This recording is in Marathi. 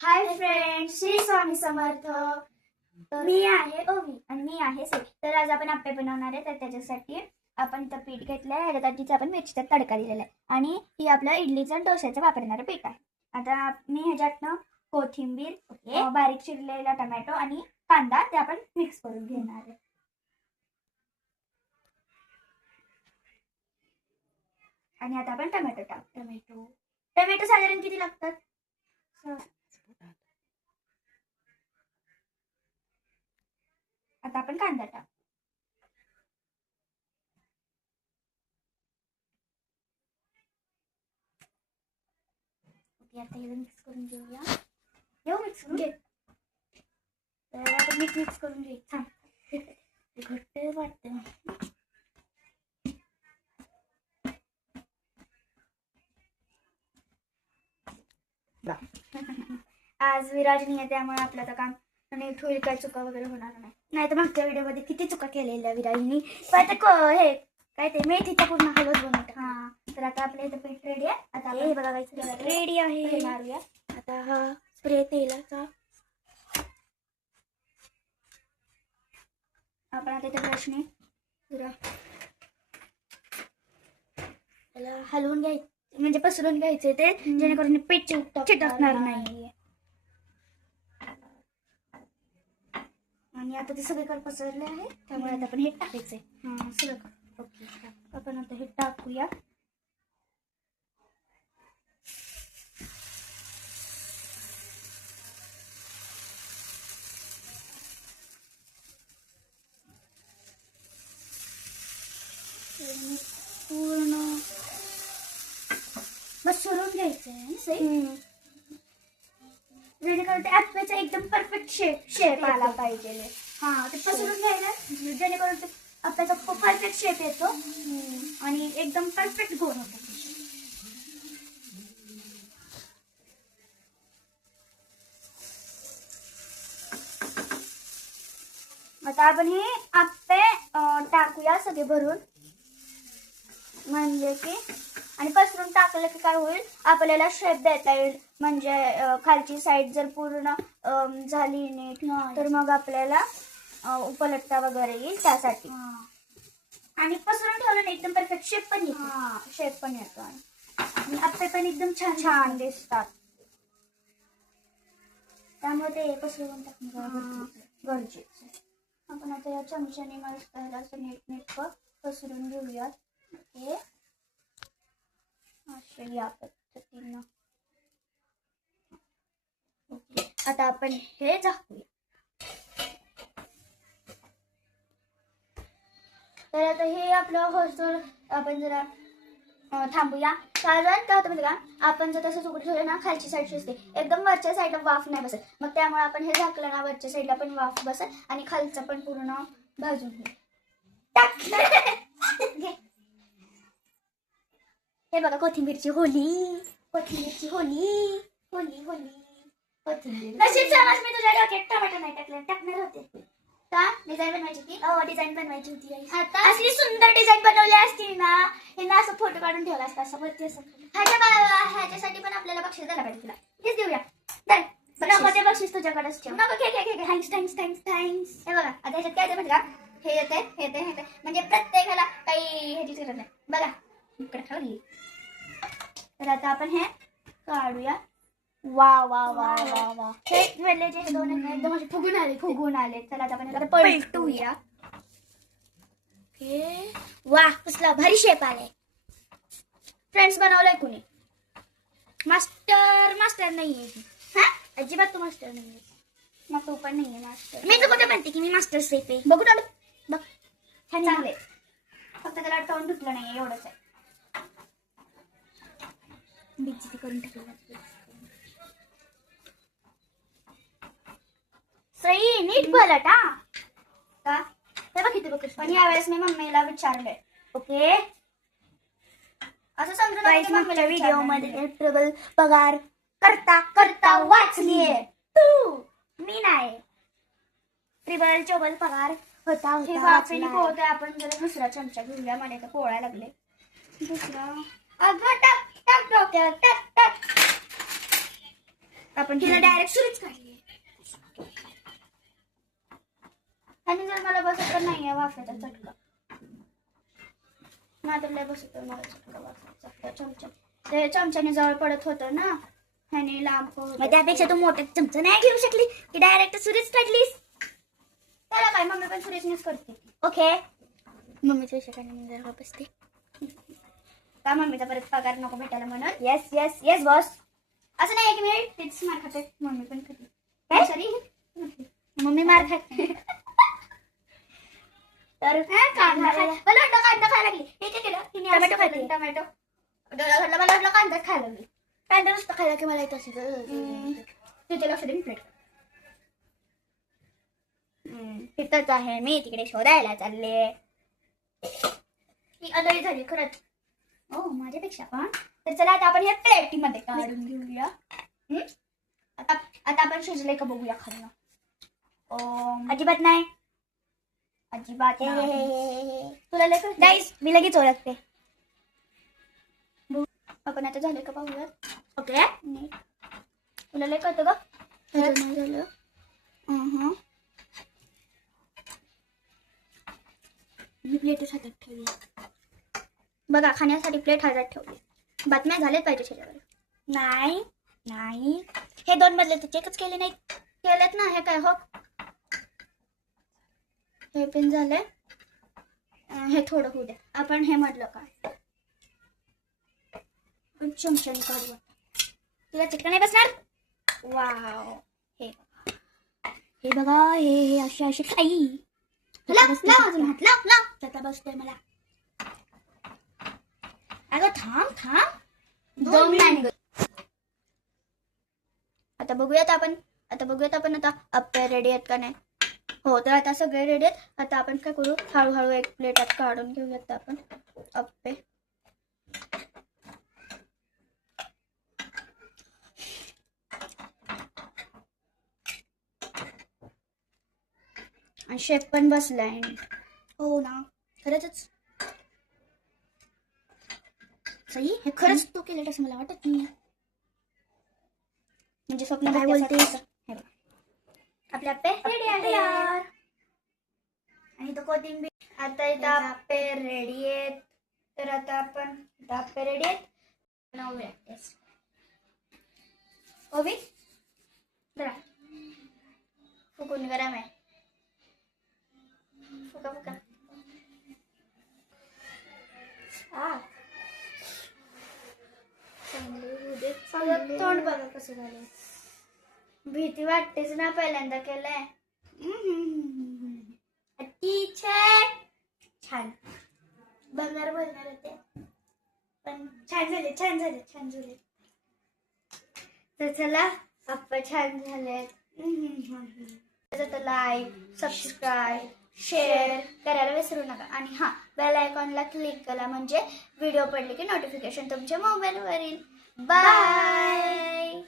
Hi friends, Shri Swami Samarth. मी आहे ओवी आणि मी आहे सई. तर आज आपण आप्पे बनवणार आहे. तर त्याच्यासाठी आपण इथं पीठ घेतलंय. ह्याच्यात आधीच आपण मिरचीचा तडका दिलेला आहे आणि ही आपलं इडलीचं आणि डोश्याचं वापरणारं पीठ आहे. आता मी ह्याच्यातनं कोथिंबीर, बारीक चिरलेला टोमॅटो आणि कांदा ते आपण मिक्स करून घेणार आहे. आणि आता आपण टोमॅटो टोमॅटो साधारण किती लागतात? आता आपण कांदा टाक. ओके, आता हे मिक्स करून घेऊया. मिक्स करून घे. तर आपण मिक्स करून घे. छान घट्ट वाटतं. आज विराज नाही आहे, त्यामुळे आपलं आता काम नीट होईल. काय चुका वगैरे होणार नाही तर मागच्या व्हिडिओमध्ये किती चुका केलेल्या विराजनी. पण हे काय ते मेथीचा पूर्ण हलवत बनवत. हा, तर आता आपल्या इथं पीठ रेडी आहे. आता हे बघा रेडी आहे. मारूया आता हा स्प्रे तेलाचा. आपण आता इथे ब्रशने जरा त्याला हलवून घ्यायचं, म्हणजे पसरून घ्यायचे ते, जेणेकरून पीठ चिटकणार नाही. आणि आता ते सगळीकडे पसरले आहे, त्यामुळे आता आपण हे टाकायचंय. सगळं ओके. आपण आता हे टाकूया. पूर्ण पसरून घ्यायचंय जेणेकरून ते आप्याचा एकदम परफेक्ट शेप आला पाहिजे. हा, ते पसरून घ्यायला जेणेकरून ते आप्याचा परफेक्ट शेप येतो आणि एकदम परफेक्ट गोल होतो. आता आपण हे आप्पे टाकूया सगळे भरून, म्हणजे की आणि पसरून टाकलं की काय होईल, आपल्याला शेप देता येईल. म्हणजे खालची साईड जर पूर्ण झाली नीट तर मग आपल्याला उपलब्धता वगैरे येईल त्यासाठी. आणि पसरून ठेवलं ना एकदम परफेक्ट शेप पण येतो. शेप पण येतो आणि आप्पे पण एकदम छान दिसतात. त्यामुळे ते पसरून टाकणं गरजेचं. आपण आता या चमच्याने मस्त असं नीट पसरून घेऊयात. ओके, अशा या पद्धतीनं. ओके, आता आपण हे झाकूया. तर आता हे आपलं होस्टेल आपण जरा थांबूया. कारण काय होतं म्हणजे का, आपण जर तसं उघडं ठेवलं ना, खालची साईड शिजते एकदम, वरच्या साईडला वाफ नाही बसत. मग त्यामुळे आपण हे झाकलं ना, वरच्या साईडला पण वाफ बसत आणि खालचं पण पूर्ण भाजून घे. हे बघा कोथिंबीरची होली, कोथिंबीर. नशीब समज मी तुझ्या डोक्यात टमाटर नाही टाकणार होते. का डिझाईन बनवायची होती? डिझाईन बनवायची होती. असली सुंदर डिझाईन बनवली असती ना, हे ना असं फोटो काढून ठेवला असता असं वरती असं. ह्याच्यासाठी पण आपल्याला बक्षीस द्यायला पाहिजे. तुला हेच देऊया. नको ते बक्षीस तुझ्याकडेच ठेव. नको घे. थँक्स. हे बघा आता ह्याच्यात काय म्हणजे का, हे येते म्हणजे प्रत्येकाला काही ह्याची गरज नाही. बघा इकडे ठेवली. तर आता आपण हे काढूया. वा हे वेले जे दोन एकदम असे फुगून आले. चला आता आपण पलटूया. ओके, वा कसला भारी शेप आलाय. फ्रेंड्स बनवलंय कुणी? मास्टर नाहीये. हा, अजिबात तू मास्टर नाहीये. मग तू पण नाहीये मास्टर. मी तर कुठे म्हणते की मी मास्टर शेप आहे. बघू आलो बघ, चांगले. फक्त त्याला टोन धुतलं नाहीये, एवढंच आहे. बिजी करून टाकलं. सई नीट बोलत का ते बघ किती बघ. पण यावेळेस मी मम्मीला विचारलंय. ओके, असं समजून मम्मीला व्हिडिओ मध्ये ट्रिपल पगार करता वाचलीये तू, मी नाही. ट्रिपल चोबल पगार होता. वाचली पोहतोय आपण. जरा दुसरा चमचा घेऊया. मला तर पोळायला लागले. दुसरा अगं टाक डोक्यात टाक. आपण तिला डायरेक्ट सुरीच काढली आणि जर मला बसत तर नाहीये वाफ्याचा चटका मात्र लय बसत तर मला चटका वाफ्याचा चमचा ते चमच्याने जवळ पडत होतं ना ह्याने लांब त्यापेक्षा तू मोठे चमचा नाही घेऊ शकली की डायरेक्ट सुरीच काढलीस त्याला काय मम्मी पण सुरीचनेच करते ओके मम्मीच्या विषयाकडे जरा बसते का मम्मीचा परत पगार नको भेटायला म्हणून येस येस येस बॉस असं नाही की मी तेच मार खाते मम्मी पण खाते काय सॉरी मम्मी मार खाते तर कांदा मला वाटलं कांदा खायला लागली हे काय केलं तिने टोमॅटो खाते टोमॅटो मला वाटलं कांदाच खायला लागली कांदा नुसतं खायला की मला येत असेल तिथे लक्ष देईन प्लेट तिथंच आहे मी तिकडे शोधायला चालले ही अदळी झाली खरंच हो माझ्यापेक्षा पण तर चला आता आपण हे प्लेटीमध्ये काढून घेऊया आता आपण शिजले का बघूया खाल्लं अजिबात नाही अजिबात तुला लगेच गाईस मी लगेच ओळखते आपण आता झाले का पाहूयात ओके तुला लय कळतं का नाही झालं मी प्लेटच हातात ठेवली बघा खाण्यासाठी प्लेट हातात ठेवली बातम्या झाल्याच पाहिजे त्याच्यावर नाही नाही हे 2 बदले तर चेकच केले नाहीत केलेत ना हे काय हो हे पण झाले हे थोडं होऊ द्या आपण हे म्हटलं काय चमच्याने काढू तुला चिटका नाही बसणार वाव हे बघा हे असे असे काही त्याचा बसतोय मला अगं थांब 2 मिनिट आता बघूयात आपण आता अप्पे रेडी आहेत का नाही हो तर आता सगळे रेडी आहेत आता आपण काय करू हळूहळू एक प्लेटात काढून घेऊयात आपण अप्पे आणि शेप पण बसलाय हो ना खरंच सही हे खरंच तू केलं असं मला वाटत नाही म्हणजे स्वप्न काय बोलते आपले आप्पे रेडी आहे यार आणि तो कोथिंबीर आता इथं आप्पे रेडी आहेत तर आता आपण आप्पे रेडी आहेत बनवूया टेस्ट ओबी जरा फुकून गरम आहे फुका फुका तोंड बघा कसं झालं भीती वाटतेच ना पहिल्यांदा केलंय छान बघणार होते पण छान झाले तर चला आप्पे छान झाले तर लाईक सबस्क्राईब शेअर करायला विसरू नका आणि हा बेल आयकॉनला क्लिक करा म्हणजे व्हिडिओ पडले की नोटिफिकेशन तुमच्या मोबाईलवर येईल बाय